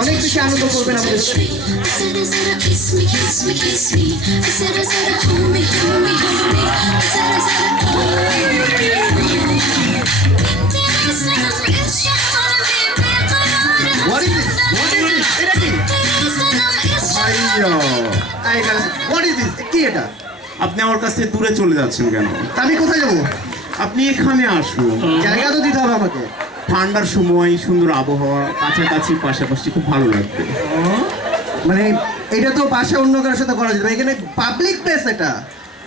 অনেক বেশি আনন্দ করবেন আমাদের। What is this? এটা কি? What is this? কি এটা? আপনি আমার কাছ থেকে দূরে চলে যাচ্ছেন কেন? তা আমি কোথায় যাবো? আপনি এখানে আসুন। জায়গা তো দিতে হবে আমাকে। ঠান্ডার সময় সুন্দর আবহাওয়া, কাছাকাছি পাশাপাশি খুব ভালো লাগবে। মানে এটা তো পাশে অন্য কারোর সাথে করা যাবে, এখানে পাবলিক প্লেস এটা।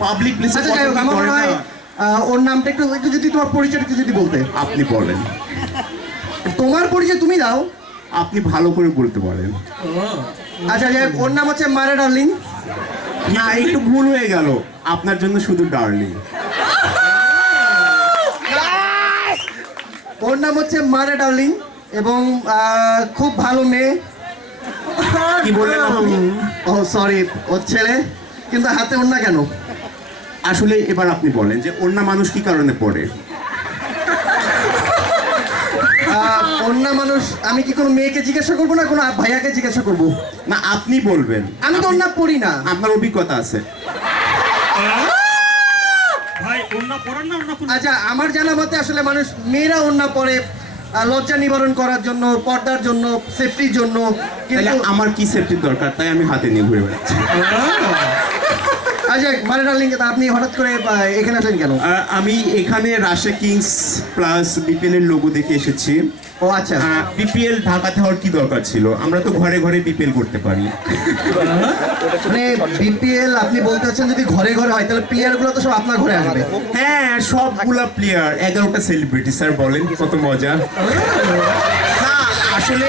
পাবলিক প্লেসে আচ্ছা যাই হোক, আমার মনে হয় ওর নামটা একটু একটু যদি তোমার পরিচয়টা একটু যদি বলতে। আপনি বলেন। তোমার পরিচয় তুমি দাও। আপনি ভালো করে বলতে পারেন। আচ্ছা যাই হোক, ওর নাম হচ্ছে মারে ডার্লিং। না, একটু ভুল হয়ে গেল। আপনার জন্য শুধু ডার্লিং। ওর নাম হচ্ছে মারে ডার্লিং এবং খুব ভালো মেয়ে। কি বললেন আপনি? ও সরি, ওর ছেলে, কিন্তু হাতে ওর না কেন? আসলে এবার আপনি বলেন যে অন্য মানুষ কি কারণে পড়ে? অন্য মানুষ, আমি কি কোনো মেয়েকে জিজ্ঞাসা করবো না কোনো ভাইয়াকে জিজ্ঞাসা করবো? না, আপনি বলবেন। আমি তো অন্য পড়ি না। আপনার অভিজ্ঞতা আছে। আচ্ছা, আমার জানা মতে আসলে মানুষ মেয়েরা ওড়না পরে লজ্জা নিবারণ করার জন্য, পর্দার জন্য, সেফটির জন্য। তাহলে কিন্তু আমার কি সেফটির দরকার, তাই আমি হাতে নিয়ে ঘুরে বেড়াচ্ছি। আচ্ছা মানে ডার্লিং, আপনি হঠাৎ করে এখানে আসলেন কেন? আমি এখানে রাশিয়া কিংস প্লাস বিপিএল এর লোগো দেখে এসেছি। ও আচ্ছা, বিপিএল ঢাকাতে হওয়ার কি দরকার ছিল? আমরা তো ঘরে ঘরে বিপিএল করতে পারি। মানে বিপিএল আপনি বলতে চাচ্ছেন যদি ঘরে ঘরে হয় তাহলে প্লেয়ার গুলো তো সব আপনার ঘরে আসবে? হ্যাঁ, সবগুলা প্লেয়ার, 11টা সেলিব্রিটি। স্যার বলেন কত মজা। না, আসলে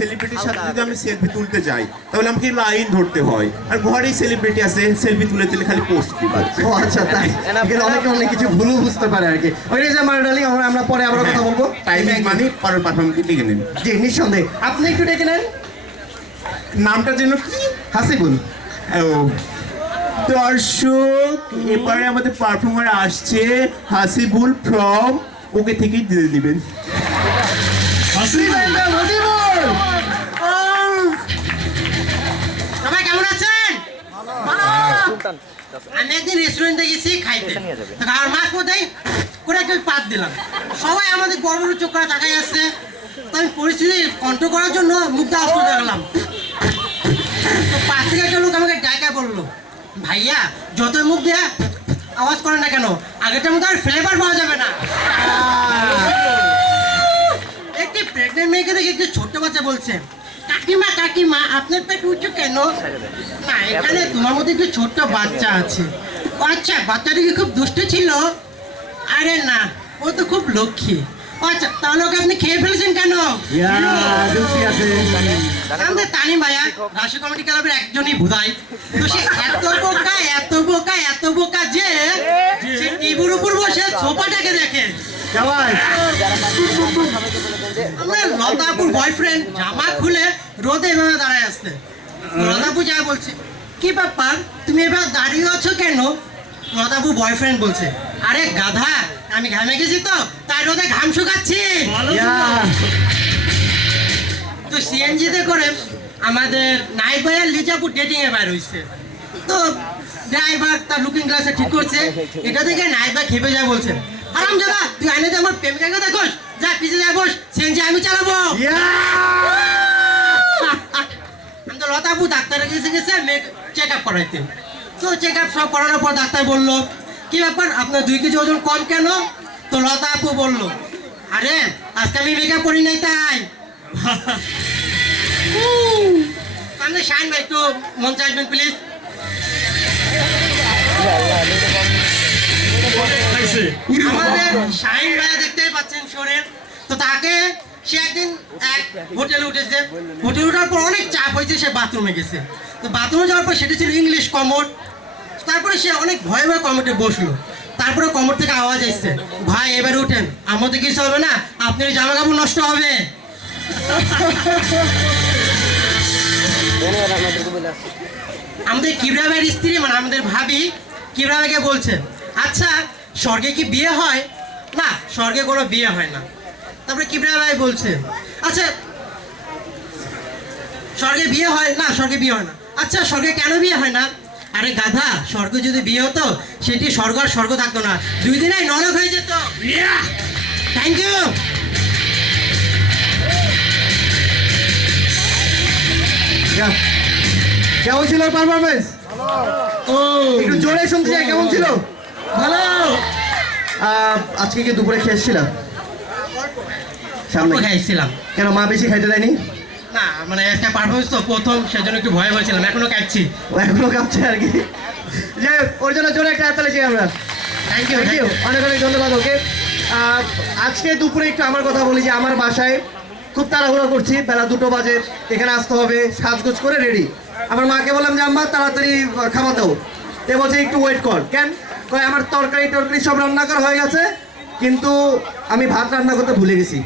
সেলিব্রিটির সাথে যদি আমি সেলফি তুলতে যাই তাহলে আমাকে লাইন ধরতে হয়, আর ঘরেই সেলিব্রিটি আছে, সেলফি তুলে তুলে খালি পোস্ট দিব। ও আচ্ছা, তাই এখানে অনেকে অনেক কিছু ভুলও বুঝতে পারে আর কি। ওই যে মানে ডার্লিং, আমরা পরে আবার কথা বলবো। টাইমিং মানে পরের পারফরমেন্সকে ডেকে নিন। জি নিঃসন্দেহে, আপনি একটু ডেকে নেন। নামটা যেন কি? হাসিবুল। ও দর্শক, এবারে আমাদের পারফর্মার আসছে হাসিবুল ফ্রম ওকে থেকেই দিয়ে দিবেন। সবাই কেমন আছেন? আমি একদিন রেস্টুরেন্টে গেছি খাইতে, আর মাছ মধ্যে করে একটু পাত দিলাম। সবাই আমাদের বড় বড় চোখ করে তাকাই আসছে। তো আমি পরিস্থিতি কন্ট্রোল করার জন্য মুখটা আসতে দেখলাম। তো পাশ থেকে একটা লোক আমাকে ডাকা বললো, ভাইয়া যতই মুখ দেয়া আওয়াজ করে না কেন, আগেরটার মতো আর ফ্লেভার পাওয়া যাবে না। একটি প্রেগনেন্ট মেয়েকে দেখে একটি ছোট্ট বাচ্চা বলছে, কাকিমা কাকিমা আপনার পেট উঁচু কেন? না, এখানে তোমার মধ্যে একটি ছোট্ট বাচ্চা আছে। ও আচ্ছা, বাচ্চাটা কি খুব দুষ্ট ছিল? আরে না, ও তো খুব লক্ষ্মী। আচ্ছা, তাহলে ওকে আপনি খেয়ে ফেলেছেন কেন? আমাদের তানিম ভাইয়া রাশি কমিটি ক্লাবের একজনই ভুদাই। তো সে এত বোকা এত বোকা এত বোকা যে সে টিভির উপর বসে সোফাটাকে দেখে। আমার লতাপুর বয়ফ্রেন্ড জামা খুলে রোদে এভাবে দাঁড়ায় আসছে। লতাপু যা বলছে, কি ব্যাপার তুমি এভাবে দাঁড়িয়ে আছো কেন? লতাপু বয়ফ্রেন্ড বলছে, আরে গাধা, আমি ঘামে গেছি তো তাই রোদে ঘাম শুকাচ্ছি। তো সিএনজিতে করে আমাদের নাইট ভাইয়ার লিজাপুর ডেটিং এ বাইর হয়েছে। তো ড্রাইভার তার লুকিং গ্লাসে ঠিক করছে, এটা দেখে নাইট ভাই খেপে যায়, বলছে, আরাম দাদা তুই আইনে যে আমার প্রেমিকাকে দেখোস, যা পিছে যা বস, সিএনজি আমি চালাবো। আমি তো লতাপু ডাক্তারের কাছে গেছে চেক আপ করাইতে। তো চেক আপ সব করানোর পর ডাক্তার বললো, কি ব্যাপার আপনার 2 কেজি ওজন কম কেন? তো লতাপু বললো, আরে আজকে আমি মেকআপ করি নাই তাই। আমাদের শাইন ভাই একটু মঞ্চে আসবেন প্লিজ। আমাদের শাইন ভাই দেখতেই পাচ্ছেন শরীর। তো তাকে সে একদিন এক হোটেলে উঠেছে, হোটেলে ওঠার পর অনেক চাপ হয়েছে, সে বাথরুমে গেছে। তো বাথরুমে যাওয়ার পর সেটা ছিল ইংলিশ কমোড। তারপরে সে অনেক ভয়ে ভয়ে কমোডে বসলো। তারপরে কমোড থেকে আওয়াজ আসছে, ভাই এবার উঠেন, আমাদের কিছু হবে না, আপনার জামা কাপড় নষ্ট হবে। আমাদের কিবরা ভাইয়ের স্ত্রী মানে আমাদের ভাবি কিবরা ভাইকে বলছে, আচ্ছা স্বর্গে কি বিয়ে হয়? না, স্বর্গে কোনো বিয়ে হয় না। তারপরে কিবরা ভাই বলছে, আচ্ছা স্বর্গে বিয়ে হয় না? স্বর্গে বিয়ে হয় না। আচ্ছা, স্বর্গে কেন বিয়ে হয় না? আরে গাধা, স্বর্গে যদি বিয়ে হতো সেটি স্বর্গ আর স্বর্গ থাকতো না, 2 দিনেই নরক হয়ে যেত। Thank you. কেমন ছিল পারফরমেন্স? একটু জোরে শুনতে চাই, কেমন ছিল? ভালো। আজকে কি দুপুরে খেয়েছিলাম? সামনে খাইছিলাম। কেন মা বেশি খাইতে দেয়নি? না মানে একটা পারফরমেন্স তো প্রথম, সেজন্য একটু ভয় হয়েছিলাম, এখনো খাচ্ছি। ও এখনো কাঁপছে আর কি। যে ওর জন্য জোরে একটা হাততালি চাই আমরা। Thank you. থ্যাংক ইউ, অনেক অনেক ধন্যবাদ ওকে। আজকে দুপুরে একটু আমার কথা বলি যে আমার বাসায় খুব তাড়াহুড়ো করছি, বেলা 2টো বাজে, এখানে আসতে হবে, সাজগোজ করে রেডি। আমার মাকে বললাম যে আম্মা তাড়াতাড়ি খাবার দাও, এ বলছে একটু ওয়েট কর। কেন? কয় আমার তরকারি সব রান্না করা হয়ে গেছে, কিন্তু আমি ভাত রান্না করতে ভুলে গেছি।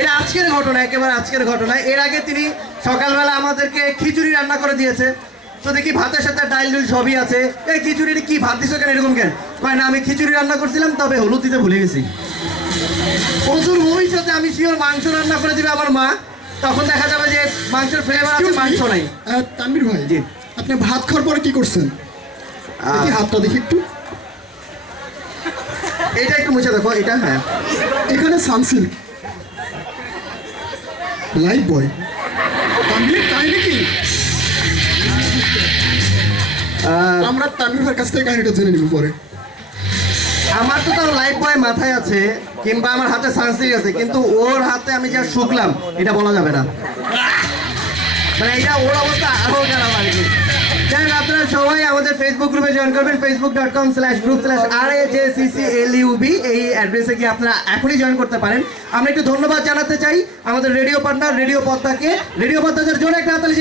এটা আজকের ঘটনা, একেবারে আজকের ঘটনা। এর আগে তিনি সকালবেলা আমাদেরকে খিচুড়ি রান্না করে দিয়েছে, তো দেখি ভাতের সাথে ডাল ডুল সবই আছে। এই খিচুড়ি কি ভাত দিছো কেন, এরকম কেন? কয় না, আমি খিচুড়ি রান্না করছিলাম, তবে হলুদ দিতে ভুলে গেছি। প্রচুর ভবিষ্যতে আমি শিওর মাংস রান্না করে দিবে আমার মা, তখন দেখা যাবে যে মাংসের ফ্লেভার আছে, মাংস নাই। তানভীর ভাই, জি। আপনি ভাত খাওয়ার পরে কি করছেন? দেখি হাতটা দেখি একটু। এটা একটু মুছে দেখো, এটা হ্যাঁ এখানে সানসিল্ক, লাইফ বয়। তানভীর কাহিনী কি? আমরা তানভীর ভাইয়ের কাছ থেকে কাহিনীটা জেনে নিব পরে। আমার তো তাও লাইফ বয় মাথায় আছে, কিংবা আমার হাতে সানসিল্ক আছে, কিন্তু ওর হাতে আমি যা শুকলাম এটা বলা যাবে না। মানে এটা ওর অবস্থা আরো খারাপ আর কি। যাই হোক, আপনারা সবাই আমাদের ফেসবুক গ্রুপে জয়েন করবেন, facebook.com/group/RAJCCLUB এই অ্যাড্রেসে গিয়ে আপনারা এখনই জয়েন করতে পারেন। আমরা একটু ধন্যবাদ জানাতে চাই আমাদের রেডিও পার্টনার রেডিও পদ্মাকে। রেডিও পদ্মাদের জন্য একটা হাততালি।